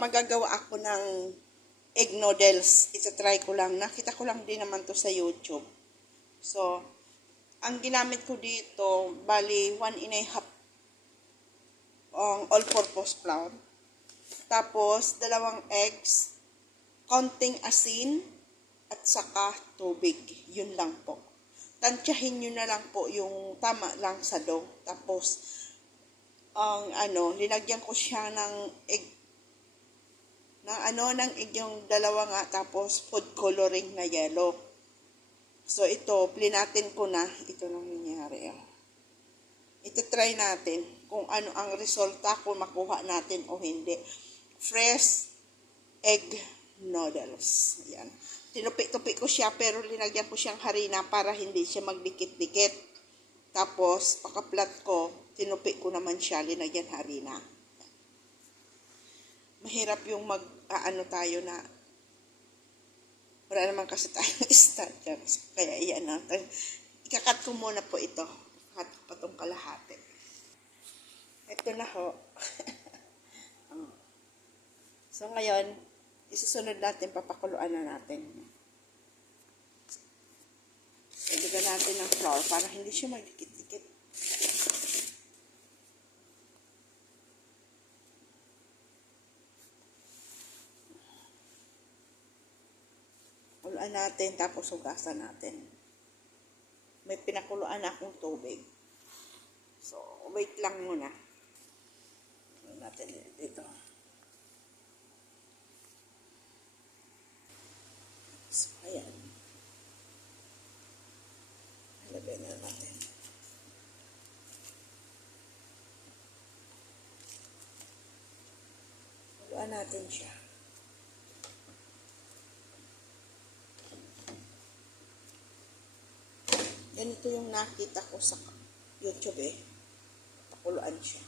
magagawa ako ng egg noodles. Ito-try ko lang. Nakita ko lang din naman to sa YouTube. So, ang ginamit ko dito, bali 1 1/2 all-purpose flour. Tapos, 2 eggs, konting asin, at saka tubig. Yun lang po. Tansyahin nyo na lang po yung tama lang sa dough. Tapos, linagyan ko siya ng egg, ng egg yung 2 nga, tapos food coloring na yellow. So, ito, plinatin ko na. Ito nang nangyari. Ito try natin kung ano ang resulta, kung makuha natin o hindi. Fresh egg noodles. Ayan. Tinupi-tupi ko siya, pero linagyan ko siyang harina para hindi siya magdikit-dikit. Tapos, pakaplat ko, tinupi ko naman siya, linagyan harina. Mahirap yung tayo na wala naman kasi tayong starter. Kaya iyan natin. Ikakat ko muna po ito. Ikakat ko pa itong kalahati. Ito na ho. So ngayon, isusunod natin, papakuluan na natin. Ilagyan natin ng flour para hindi siya magdikit-dikit. Kuluan natin, tapos hugasan natin. May pinakuluan akong tubig. So, wait lang muna. Kuluan natin dito. So, ayan. Lagay na natin. Kuluan natin siya. Ganito yung nakita ko sa YouTube Pakuluan siya.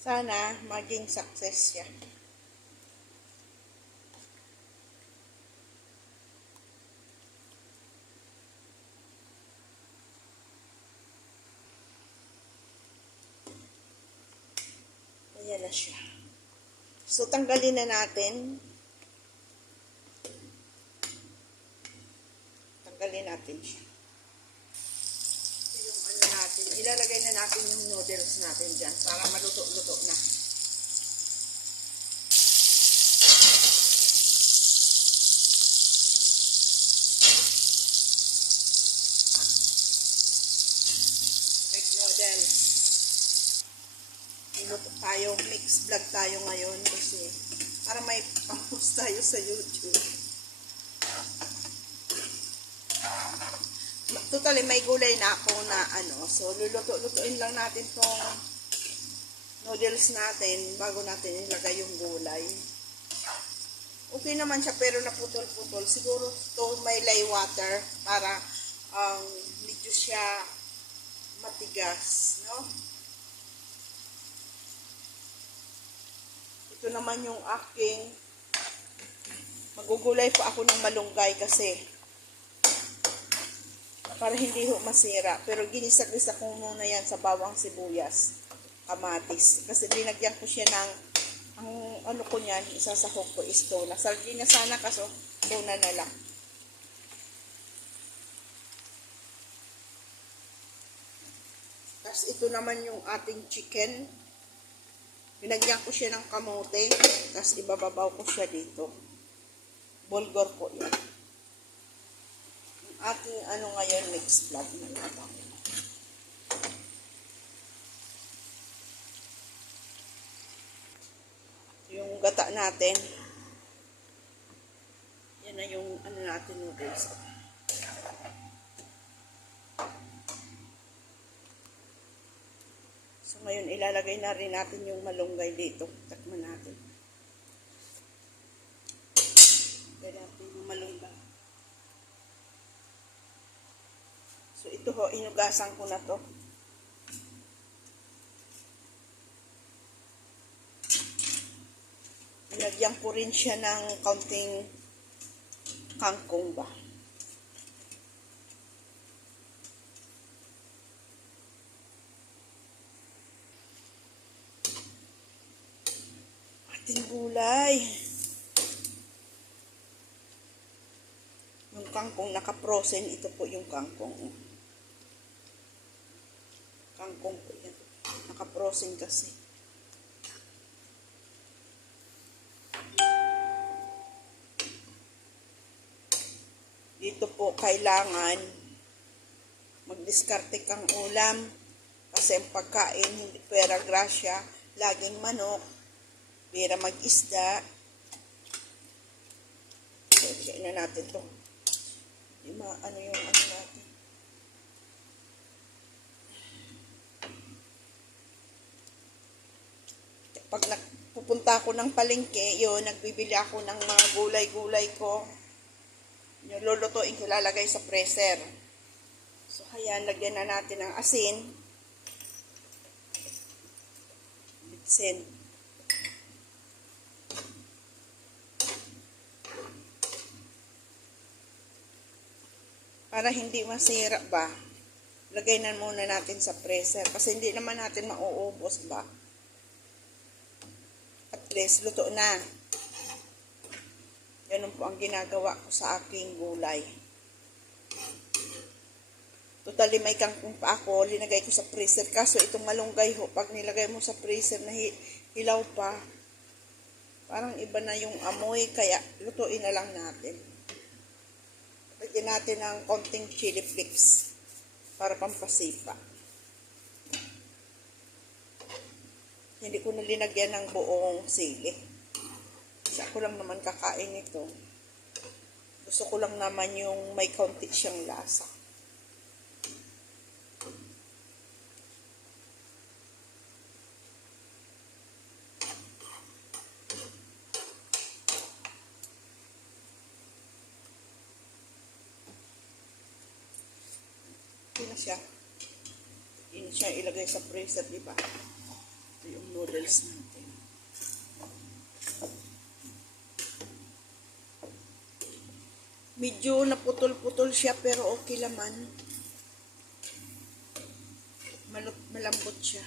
Sana maging success siya. Ayan na siya. So, tanggalin na natin. Tanggalin natin siya. Yung natin, ilalagay na natin yung noodles natin dyan para maluto-luto na. Egg noodles. Luto tayo, mix vlog tayo ngayon kasi para may pang-post tayo sa YouTube. Totally may gulay na ako na so luluto-lutuin lang natin tong noodles natin bago natin ilagay yung gulay. Okay naman siya pero naputol-putol. Siguro to may lay water para medyo siya matigas, no? Ito naman yung aking magugulay pa ako ng malunggay kasi para hindi ho masira. Pero ginisa-gisa ko muna yan sa bawang sibuyas, kamatis. Kasi linagyan ko siya ng, ko niyan, isasahog ko is tuna. Sardina sana kaso tuna na lang. Tapos ito naman yung ating chicken. Binagyan ko siya ng kamote, tapos ibababaw ko siya dito. Bulgur po yan. Yung ating ngayon, mixed vlog na natin. Yung gata natin. Yan na yung natin noodles. So, ngayon, ilalagay na rin natin yung malunggay dito. Takman natin. Ilagay natin yung malunggay. So, ito ho, inugasan ko na to. Nilagyan ko rin siya ng kaunting kangkong ba. Ating gulay. Yung kangkong naka-frozen, ito po yung kangkong. Kangkong po yan. Naka-frozen kasi. Dito po kailangan magdiskarte kang ulam kasi ang pagkain hindi pera grasya, laging manok, pera mag-isda. So, kain na natin to. Di ano yung ano natin. Pag pupunta ako ng palengke, yun, nagbibili ako ng mga gulay-gulay ko. Yung lulutuin ko, lalagay sa freezer. So, ayan, lagyan na natin ng asin. Bitsin. Para hindi masira ba, lagay na muna natin sa freezer. Kasi hindi naman natin mauubos ba. At least, luto na. Ganun po ang ginagawa ko sa aking gulay. Totally may kangkong pa ako, linagay ko sa freezer. Kaso itong malunggay ho, pag nilagay mo sa freezer na hilaw pa, parang iba na yung amoy, kaya lutuin na lang natin. Lagyan natin ng konting chili flakes para pampasipa. Hindi ko na linagyan ng buong sili. Kasi ako lang naman kakain ito. Gusto ko lang naman yung may konti siyang lasa. Ito na siya. Hindi na siya ilagay sa freezer, diba? Ito yung noodles natin. Medyo naputol-putol siya pero okay laman. Malambot siya.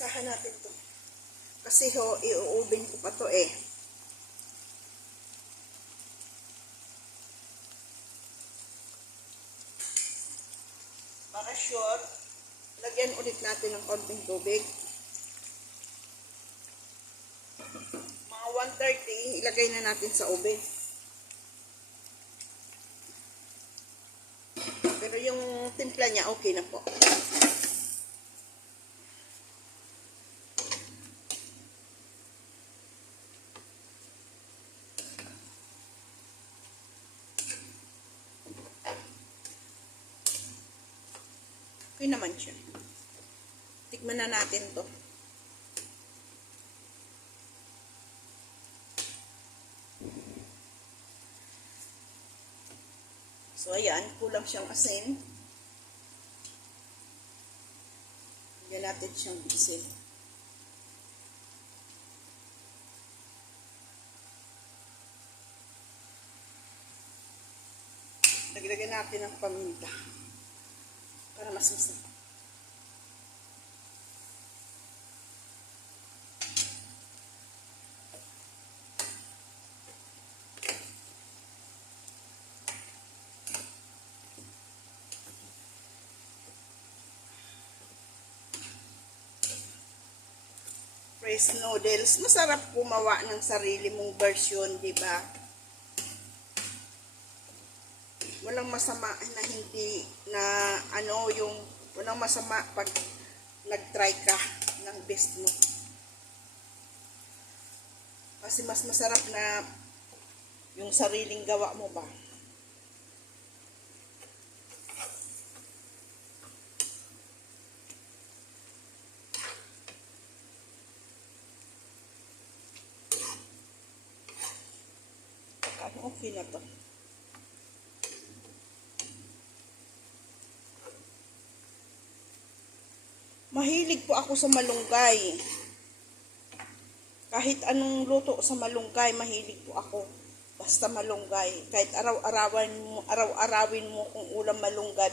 Isahan natin to. Kasi ho, i-oven ko pa to eh. Para sure, lagyan ulit natin ng konting tubig. Mga 1:30, ilagay na natin sa oven. Pero yung timpla niya, okay na po. Okay naman siya. Tikman na natin to. So, ayan. Kulang siyang asin. Lagyan natin siyang bitsin. Lagyan natin ng paminta. Para mas masarap. fresh noodles. Masarap gumawa ng sarili mong version, di ba? Walang masama na hindi na yung walang masama pag nag-try ka ng best mo. Kasi mas masarap na yung sariling gawa mo ba. Okay na to. Mahilig po ako sa malunggay. Kahit anong luto sa malunggay, mahilig po ako. Basta malunggay. Kahit araw-arawin mo kung ulam malunggay.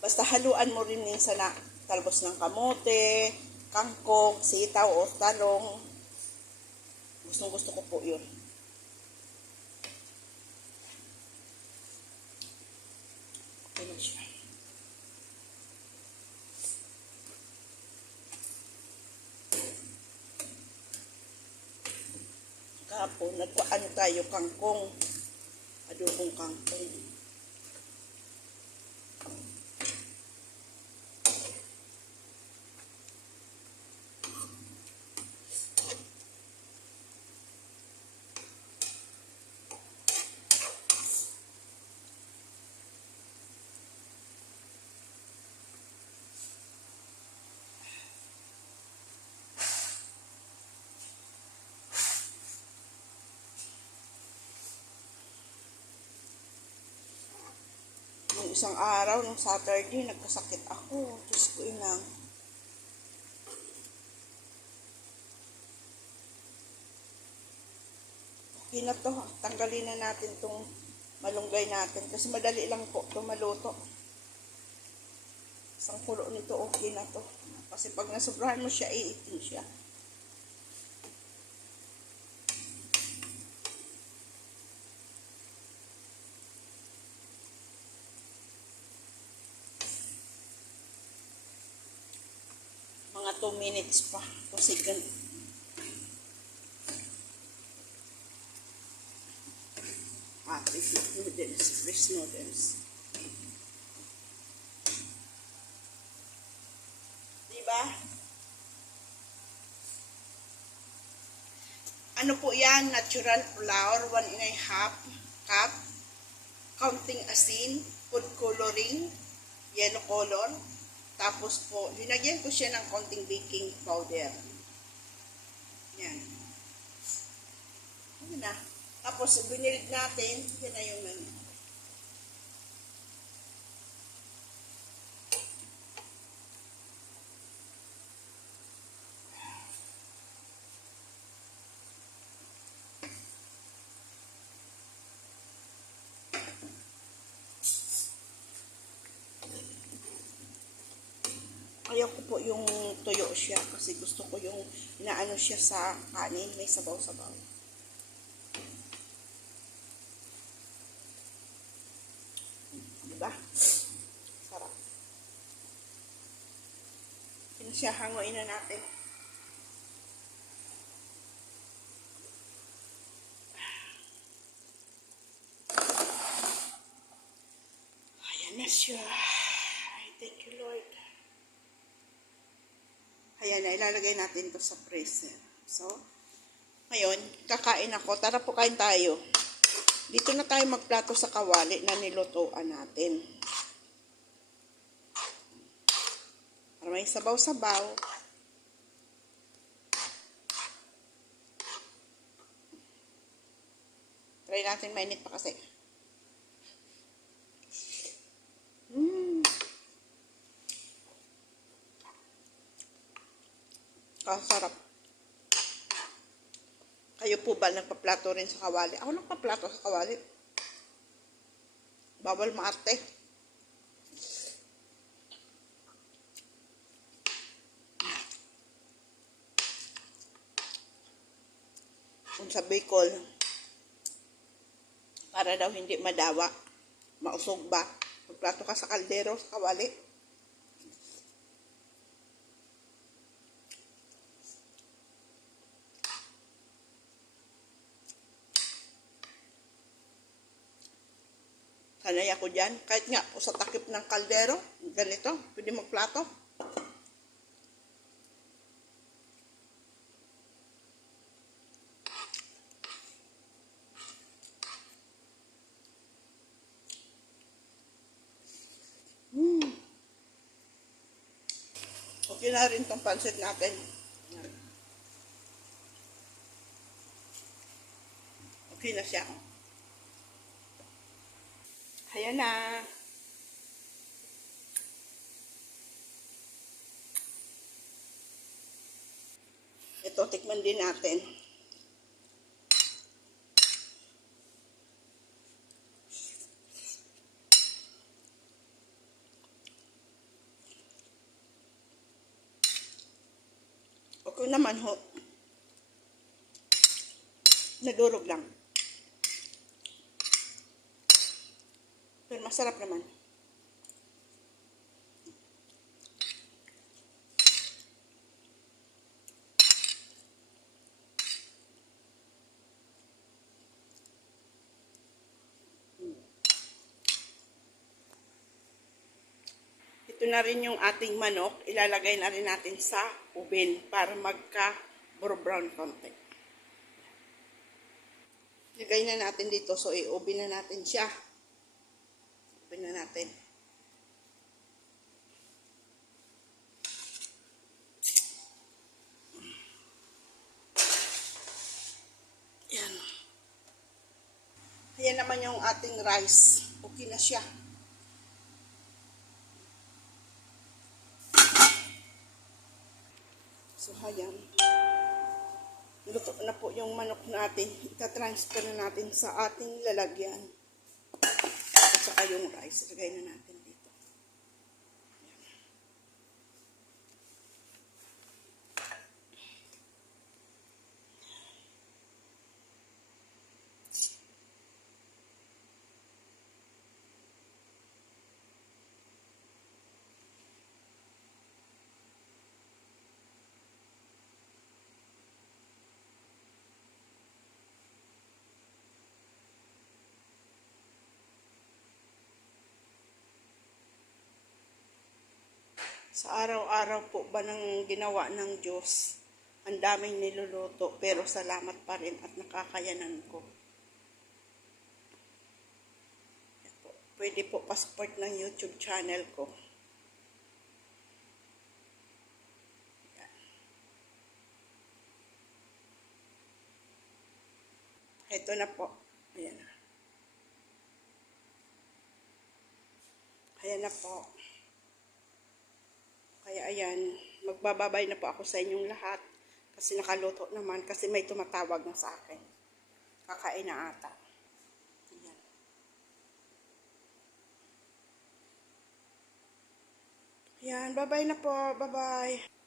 Basta haluan mo rin minsan na talbos ng kamote, kangkong, sitaw o talong. Gustong gusto ko po yun. Okay na siya. Kahapon, nagpaan tayo kangkong. Adobong kangkong. Isang araw, nung Saturday, nagkasakit ako. Diyos ko inang. Okay na to. Tanggalin na natin tong malunggay natin. Kasi madali lang po ito maluto. Isang kulo nito, okay na to. Kasi pag nasobrahan mo siya, iitin siya. Mga 2 minutes pa. 2 seconds. Fresh noodles. Diba? Ano po yan? Natural flour, 1½ cup. Counting asin, food coloring, yellow color. Tapos po, linagyan ko siya ng konting baking powder. Yan. Yan na. Tapos, binilig natin. Yan na yung ayaw ko po yung tuyo siya kasi gusto ko yung inaano siya sa kanin, may sabaw-sabaw. Diba? Sarap. Yun siya, hanguin na natin. Ayan na siya. Thank you, Lord. Ayan na, ilalagay natin to sa freezer. So, ngayon, kakain ako. Tara po, kain tayo. Dito na tayo magplato sa kawali na nilutuan natin. Para may sabaw-sabaw. Try natin, mainit pa kasi. Sarap. Kayo po ba nagpaplato rin sa kawali? Ako nagpaplato sa kawali. Bawal maarte. Kung sa Bicol, para daw hindi madawa, mausog ba? Magplato ka sa kaldero, sa kawali. Sanay ako dyan. Kahit nga po sa takip ng kaldero, ganito, pwede magplato. Okay na rin tong pansit natin. Yan. Okay na siya. Ayan na. Ito, tikman din natin. Okay naman ho. Nadurog lang. Pero masarap naman. Ito na rin yung ating manok. Ilalagay na rin natin sa oven para magka-brown konti. Lagay na natin dito. So, i-oven na natin siya. Oven na natin. Yan. Ayan naman yung ating rice. Okay na siya. So, ayan. Luto na po yung manok natin. Ita-transfer na natin sa ating lalagyan. At saka yung rice. Lagay na natin dito. Sa araw-araw po ba ng ginawa ng Diyos, ang daming niluluto, pero salamat pa rin at nakakayanan ko. Pwede po pa-support ng YouTube channel ko. Ito na po. Ayan na. Ayan na po. Kaya ayan, magbababay na po ako sa inyong lahat. Kasi nakaluto naman, kasi may tumatawag na sa akin. Kakain na ata. Ayan. Ayan, bye-bye na po. Bye-bye.